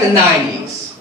The 90s.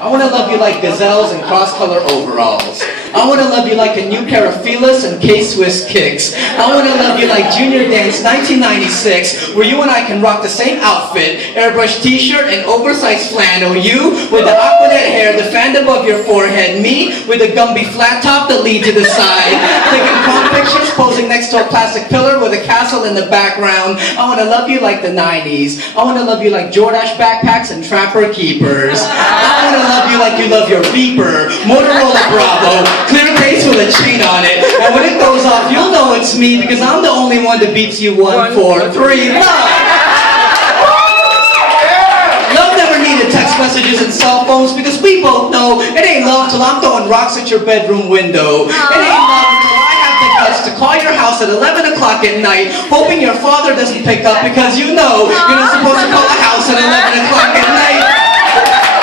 I want to love you like gazelles and cross-color overalls. I want to love you like a new pair of Feelers and K-Swiss kicks. I want to love you like Junior Dance 1996, where you and I can rock the same outfit, airbrush t-shirt and oversized flannel. You with the aquanet hair, the fan above your forehead. Me with the Gumby flat top that lead to the side. Taking prom pictures, posing next to a plastic pillar with a castle in the background. I want to love you like the 90s. I want to love you like Jordache backpacks and Trapper keepers. I want to love you like you love your beeper, Motorola Bravo, clear case with a chain on it. And when it goes off, you'll know it's me because I'm the only one that beats you 1, 4, 3, love! Love never needed text messages and cell phones because we both know it ain't love till I'm throwing rocks at your bedroom window. It ain't love until I have the guts to call your house at 11 o'clock at night, hoping your father doesn't pick up because you know you're not supposed to call a house at 11 o'clock at night.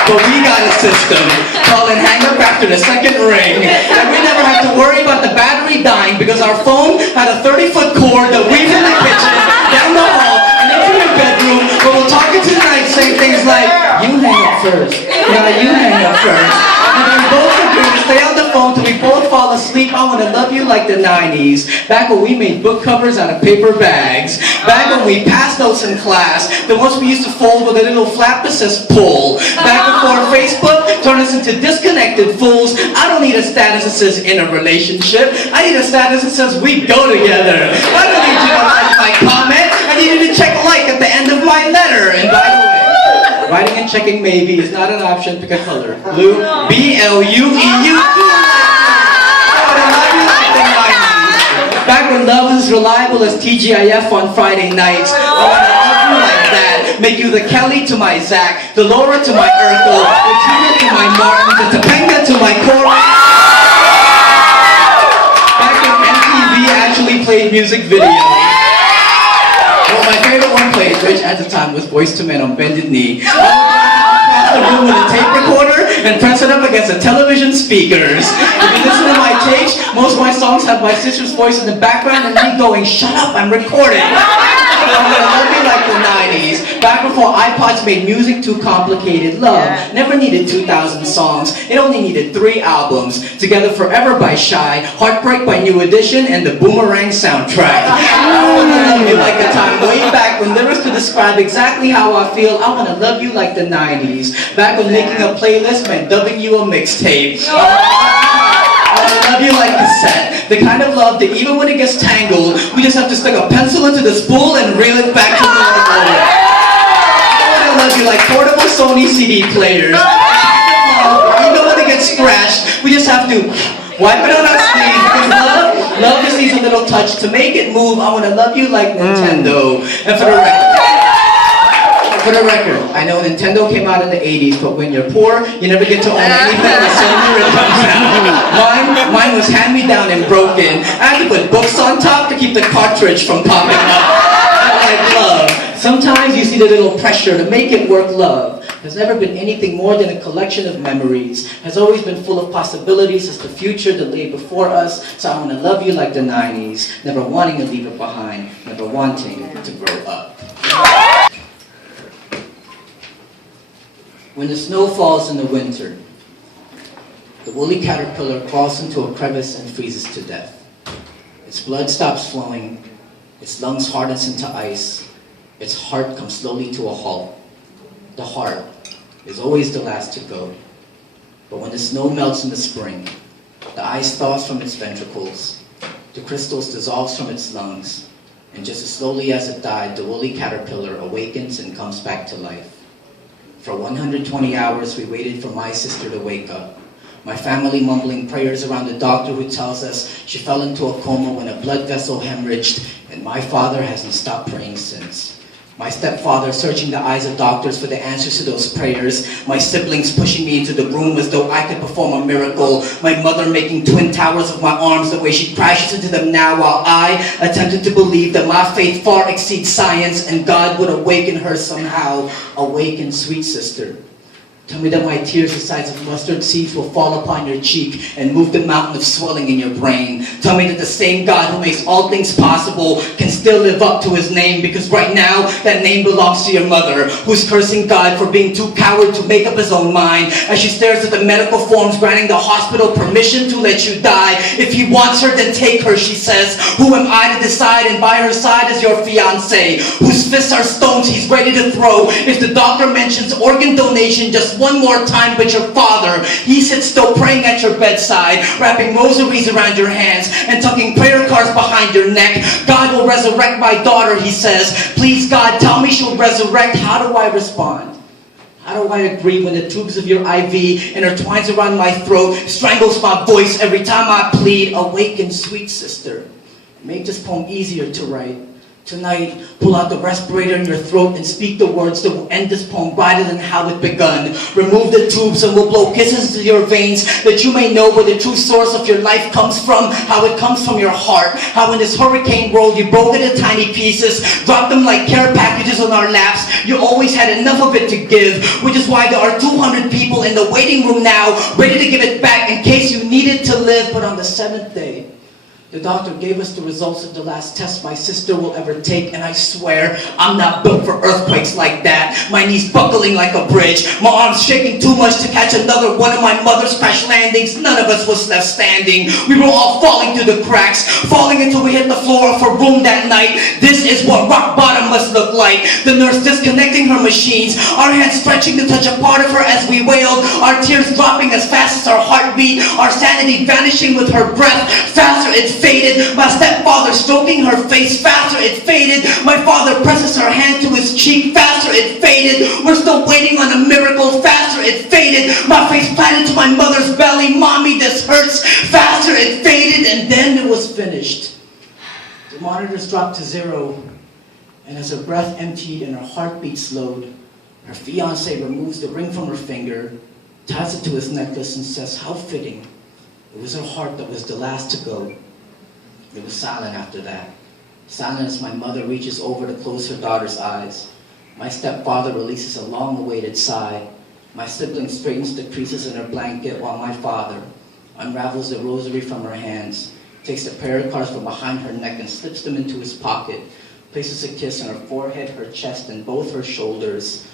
But we got a system, call and hang up after the second ring. And we never have to worry about the battery dying because our phone had a 30-foot cord that weaves in the kitchen, down the hall, and into your bedroom, where we'll talk into the night saying things like, you hang up first, yeah, you hang up first. And then we both agree to stay on the phone till we both fall asleep. I want to love you like the 90s. Back when we made book covers out of paper bags. Back when we passed notes in class, the ones we used to fold with a little flap that says pull. Back before Facebook turned us into disconnected fools. I don't need a status that says in a relationship. I need a status that says we go together. I don't need you to like my comment. I need you to check like at the end of my letter. And by the way, writing and checking maybe is not an option. Pick a color. Blue. B-L-U-E-U. Back when love was as reliable as TGIF on Friday nights. I want to love you like that. Make you the Kelly to my Zach, the Laura to my Urkel, the Tina to my Martin, the Topanga to my Cora. Back when MTV actually played music videos. Well, my favorite one played, which at the time was Boyz II Men on Bended Knee. Across the room with a tape recorder and press it up against the television speakers. If you listen to my tapes, most of my songs have my sister's voice in the background and me going, shut up, I'm recording. I'm gonna love you like the 90s. Back before iPods made music too complicated. Love never needed 2,000 songs. It only needed 3 albums. Together Forever by Shy, Heartbreak by New Edition, and the Boomerang soundtrack. I wanna love you like a time way back when lyrics could describe exactly how I feel. I wanna love you like the 90s. Back when making a playlist meant dubbing you a mixtape. I wanna love you like cassette. The kind of love that even when it gets tangled, we just have to stick a pencil into the spool and reel it back to the normal. I wanna love you like portable Sony CD players. Even when it gets scratched, we just have to wipe it on our sleeve because love just needs a little touch to make it move. I wanna love you like Nintendo. And for the record, I know Nintendo came out in the 80s, but when you're poor, you never get to own anything the same year it comes out. Mine was hand-me-down and broken. I had to put books on top to keep the cartridge from popping up. Like love. Sometimes you see the little pressure to make it work. Love has never been anything more than a collection of memories. Has always been full of possibilities as the future that lay before us. So I want to love you like the 90s, never wanting to leave it behind, never wanting to grow up. When the snow falls in the winter, the woolly caterpillar crawls into a crevice and freezes to death. Its blood stops flowing, its lungs hardens into ice, its heart comes slowly to a halt. The heart is always the last to go. But when the snow melts in the spring, the ice thaws from its ventricles, the crystals dissolves from its lungs, and just as slowly as it died, the woolly caterpillar awakens and comes back to life. For 120 hours, we waited for my sister to wake up. My family mumbling prayers around the doctor who tells us she fell into a coma when a blood vessel hemorrhaged, and my father hasn't stopped praying since. My stepfather searching the eyes of doctors for the answers to those prayers. My siblings pushing me into the room as though I could perform a miracle. My mother making twin towers of my arms the way she crashes into them now, while I attempted to believe that my faith far exceeds science and God would awaken her somehow. Awaken, sweet sister. Tell me that my tears the size of mustard seeds will fall upon your cheek and move the mountain of swelling in your brain. Tell me that the same God who makes all things possible can still live up to his name, because right now that name belongs to your mother, who's cursing God for being too coward to make up his own mind as she stares at the medical forms granting the hospital permission to let you die. If he wants her, then take her, she says. Who am I to decide? And by her side is your fiancé, whose fists are stones he's ready to throw if the doctor mentions organ donation just one more time. But your father, he sits still praying at your bedside, wrapping rosaries around your hands and tucking prayer cards behind your neck. God will resurrect my daughter, he says. Please God, tell me she'll resurrect. How do I respond? How do I agree when the tubes of your IV intertwines around my throat, strangles my voice every time I plead? Awaken, sweet sister. Make this poem easier to write. Tonight, pull out the respirator in your throat and speak the words that will end this poem brighter than how it begun. Remove the tubes and we'll blow kisses to your veins, that you may know where the true source of your life comes from, how it comes from your heart, how in this hurricane world you broke it into tiny pieces, dropped them like care packages on our laps. You always had enough of it to give, which is why there are 200 people in the waiting room now, ready to give it back in case you needed to live. But on the 7th day, the doctor gave us the results of the last test my sister will ever take, and I swear I'm not built for earthquakes like that. My knees buckling like a bridge, my arms shaking too much to catch another one of my mother's crash landings. None of us was left standing. We were all falling through the cracks, falling until we hit the floor of her room that night. This is what rock bottom must look like. The nurse disconnecting her machines, our hands stretching to touch a part of her as we wailed, our tears dropping as fast as our heartbeat, our sanity vanishing with her breath. Faster it faded, my stepfather stroking her face. Faster it faded, my father presses her hand to his cheek. Faster it faded, we're still waiting on a miracle. Faster it faded, my face planted to my mother's belly. Mommy, this hurts. Faster it faded, and then it was finished. The monitors dropped to 0, and as her breath emptied and her heartbeat slowed, her fiancé removes the ring from her finger, ties it to his necklace, and says, how fitting. It was her heart that was the last to go. It was silent after that. Silent as my mother reaches over to close her daughter's eyes. My stepfather releases a long-awaited sigh. My sibling straightens the creases in her blanket while my father unravels the rosary from her hands, takes the prayer cards from behind her neck and slips them into his pocket, places a kiss on her forehead, her chest, and both her shoulders.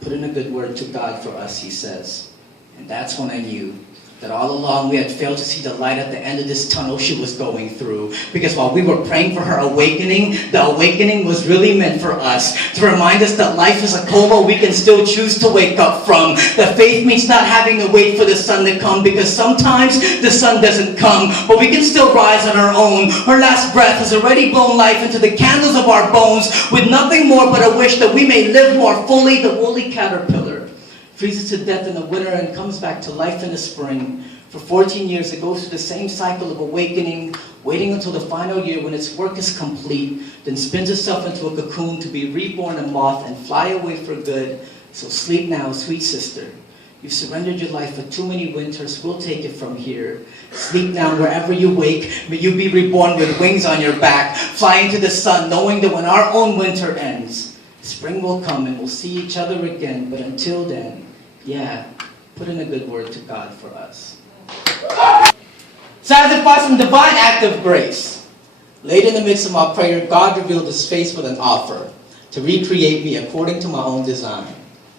Put in a good word to God for us, he says. And that's when I knew that all along we had failed to see the light at the end of this tunnel she was going through. Because while we were praying for her awakening, the awakening was really meant for us, to remind us that life is a coma we can still choose to wake up from. That faith means not having to wait for the sun to come, because sometimes the sun doesn't come, but we can still rise on our own. Her last breath has already blown life into the candles of our bones, with nothing more but a wish that we may live more fully. The woolly caterpillar freezes to death in the winter and comes back to life in the spring. For 14 years, it goes through the same cycle of awakening, waiting until the final year when its work is complete, then spins itself into a cocoon to be reborn a moth and fly away for good. So sleep now, sweet sister. You've surrendered your life for too many winters. We'll take it from here. Sleep now wherever you wake. May you be reborn with wings on your back, flying to the sun, knowing that when our own winter ends, spring will come and we'll see each other again. But until then, yeah, put in a good word to God for us. So as if by some divine act of grace, late in the midst of my prayer, God revealed his face with an offer to recreate me according to my own design.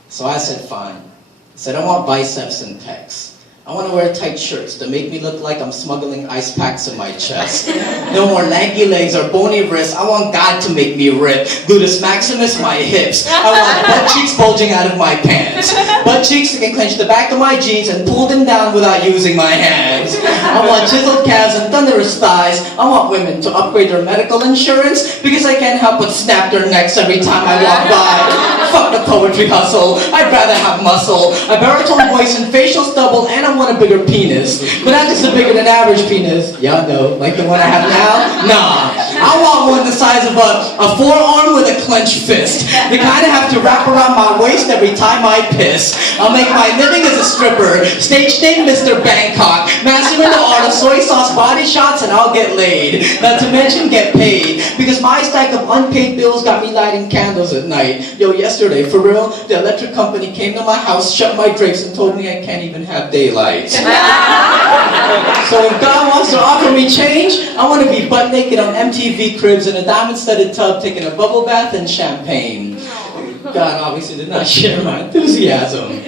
So I said, fine. I said, I want biceps and pecs. I want to wear tight shirts that make me look like I'm smuggling ice packs in my chest. No more lanky legs or bony wrists. I want God to make me rip. Gluteus maximus, my hips. I want butt cheeks bulging out of my pants. Butt cheeks that can clench the back of my jeans and pull them down without using my hands. I want chiseled calves and thunderous thighs. I want women to upgrade their medical insurance because I can't help but snap their necks every time I walk by. Fuck the poetry hustle. I'd rather have muscle, a baritone voice and facial stubble, and I want a bigger penis. But not just a bigger than average penis. Y'all know, like the one I have now? Nah. I want one the size of a forearm with a clenched fist. The kind I have to wrap around my waist every time I piss. I'll make my living as a stripper, stage name Mr. Bangkok, mastering the art of soy sauce body shots, and I'll get laid. Not to mention get paid, because my stack of unpaid bills got me lighting candles at night. Yo, yesterday, for real, the electric company came to my house, shut my drapes, and told me I can't even have daylight. So if God wants to offer me change, I want to be butt naked on MTV Cribs in a diamond-studded tub taking a bubble bath and champagne. God obviously did not share my enthusiasm.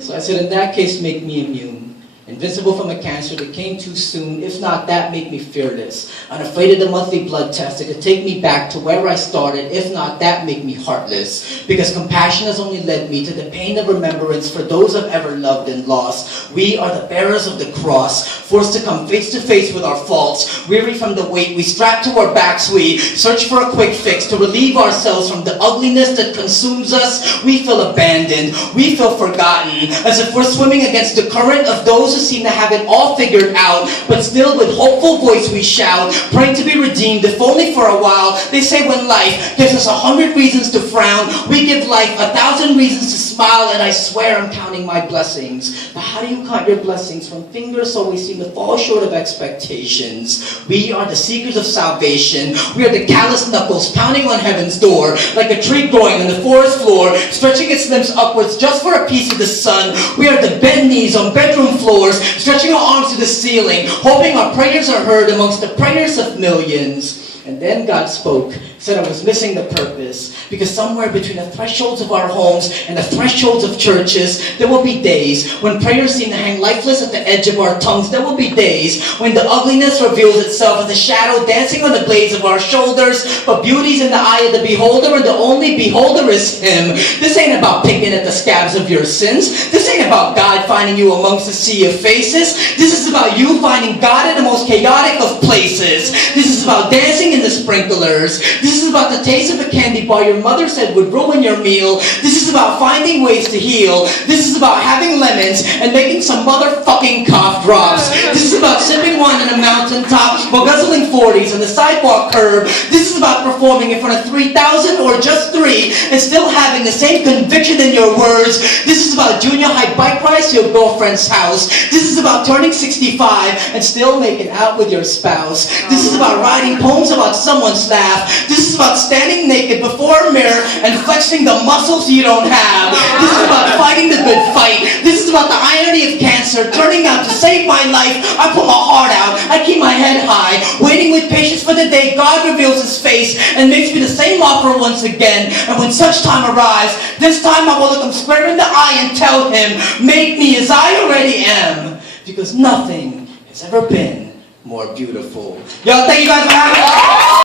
So I said, in that case, make me immune. Invincible from a cancer that came too soon. If not that, make me fearless. Unafraid of the monthly blood test. It could take me back to where I started. If not that, make me heartless. Because compassion has only led me to the pain of remembrance for those I've ever loved and lost. We are the bearers of the cross, forced to come face to face with our faults. Weary from the weight we strap to our backs, we search for a quick fix to relieve ourselves from the ugliness that consumes us. We feel abandoned. We feel forgotten. As if we're swimming against the current of those who seem to have it all figured out, but still with hopeful voice we shout, praying to be redeemed, if only for a while. They say when life gives us 100 reasons to frown, we give life 1,000 reasons to smile, and I swear I'm counting my blessings. But how do you count your blessings when fingers always seem to fall short of expectations? We are the seekers of salvation. We are the callous knuckles pounding on heaven's door, like a tree growing on the forest floor, stretching its limbs upwards just for a piece of the sun. We are the bent knees on bedroom floors, stretching our arms to the ceiling, hoping our prayers are heard amongst the prayers of millions. And then God spoke, said I was missing the purpose, because somewhere between the thresholds of our homes and the thresholds of churches, there will be days when prayers seem to hang lifeless at the edge of our tongues. There will be days when the ugliness reveals itself as a shadow dancing on the blades of our shoulders, but beauty's in the eye of the beholder, and the only beholder is Him. This ain't about picking at the scabs of your sins. This ain't about God finding you amongst a sea of faces. This is about you finding God in the most chaotic of places. This is about dancing in the sprinklers. This is about the taste of a candy bar your mother said would ruin your meal. This is about finding ways to heal. This is about having lemons and making some motherfucking cough drops. This is about sipping wine on a mountaintop while guzzling 40s on the sidewalk curb. This is about performing in front of 3,000 or just 3 and still having the same conviction in your words. This is about junior high bike rides to your girlfriend's house. This is about turning 65 and still making out with your spouse. This is about writing poems about someone's laugh. This is about standing naked before a mirror and flexing the muscles you don't have. This is about fighting the good fight. This is about the irony of cancer turning out to save my life. I put my heart out. I keep my head high, waiting with patience for the day God reveals His face and makes me the same offer once again. And when such time arrives, this time I will look Him square in the eye and tell Him, make me as I already am, because nothing has ever been more beautiful. Yo, thank you guys for having me.